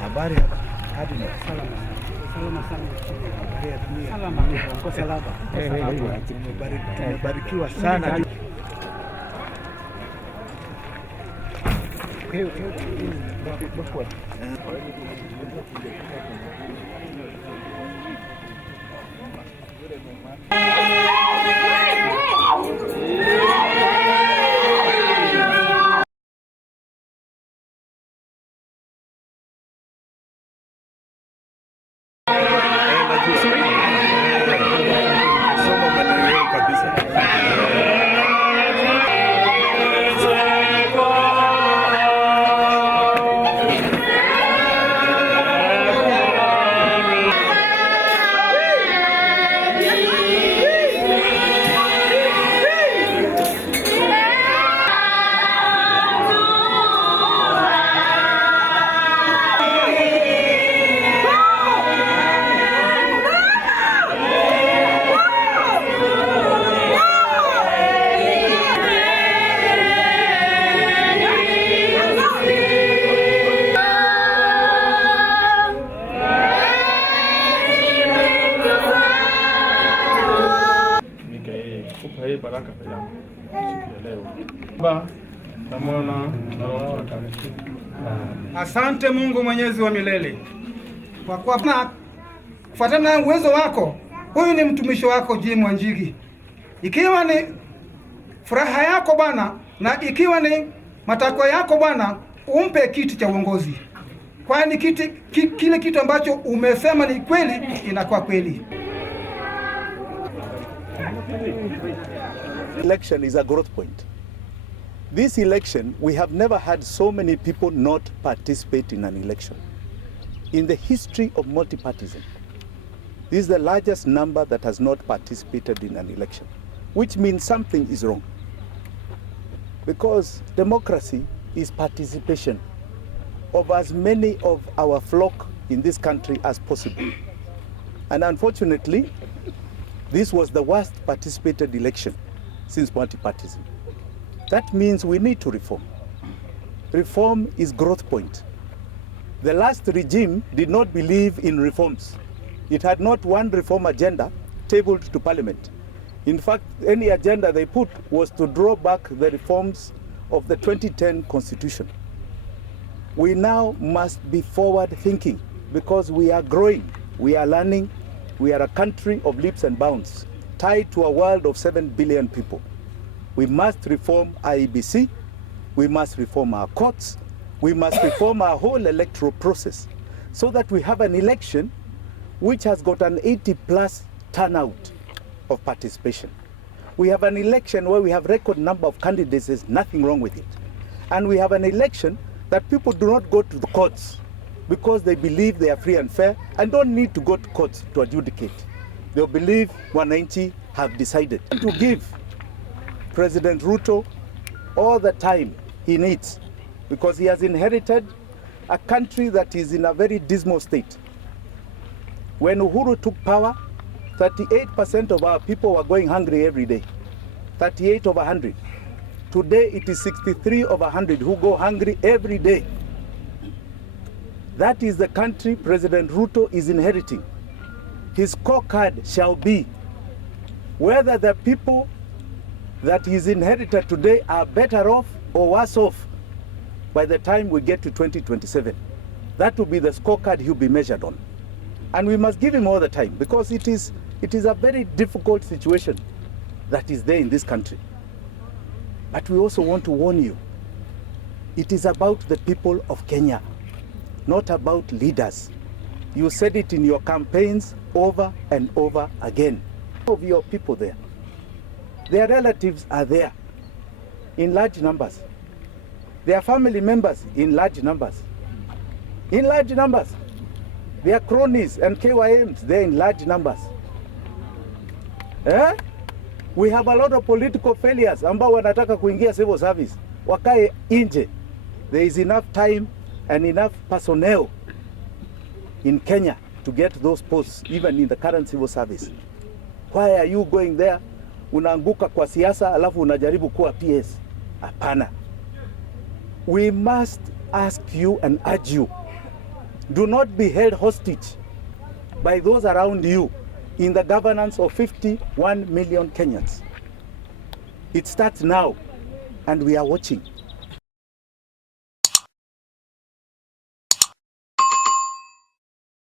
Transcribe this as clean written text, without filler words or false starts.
Habari hadi salama sana. Tumebarikiwa sana. Asante Mungu Mwenyezi wa milele, kwa kufuatana na uwezo wako, huyu ni mtumishi wako Wanjigi. Ikiwa ni furaha yako Bwana, na ikiwa ni matakwa yako Bwana, umpe kiti cha uongozi, kwani kile kitu ambacho umesema ni kweli, inakuwa kweli. Election is a growth point. This election, we have never had so many people not participate in an election. In the history of multipartyism, this is the largest number that has not participated in an election, which means something is wrong. Because democracy is participation of as many of our flock in this country as possible. And unfortunately, this was the worst participated election since multipartyism. That means we need to reform. Reform is growth point. The last regime did not believe in reforms. It had not one reform agenda tabled to parliament. In fact, any agenda they put was to draw back the reforms of the 2010 constitution. We now must be forward thinking because we are growing, we are learning, we are a country of leaps and bounds, tied to a world of 7 billion people. We must reform IEBC, we must reform our courts, we must reform our whole electoral process so that we have an election which has got an 80+ turnout of participation. We have an election where we have record number of candidates, there's nothing wrong with it. And we have an election that people do not go to the courts because they believe they are free and fair and don't need to go to courts to adjudicate. They believe Wananchi have decided to give President Ruto all the time he needs because he has inherited a country that is in a very dismal state. When Uhuru took power, 38% of our people were going hungry every day. 38 over 100. Today it is 63 over 100 who go hungry every day. That is the country President Ruto is inheriting. His scorecard shall be whether the people that he's inherited today are better off or worse off by the time we get to 2027. That will be the scorecard he'll be measured on. And we must give him all the time because it is a very difficult situation that is there in this country. But we also want to warn you, it is about the people of Kenya, not about leaders. You said it in your campaigns over and over again. Of your people there, their relatives are there in large numbers. Their family members in large numbers. In large numbers. Their cronies and KYMs, they're in large numbers. We have a lot of political failures ambao wanataka kuingia civil service, wakae nje. There is enough time and enough personnel in Kenya to get those posts, even in the current civil service. Why are you going there? Unaanguka kwa siasa alafu unajaribu kuwa PS. Hapana. We must ask you and urge you, do not be held hostage by those around you in the governance of 51 million Kenyans. It starts now, and we are watching.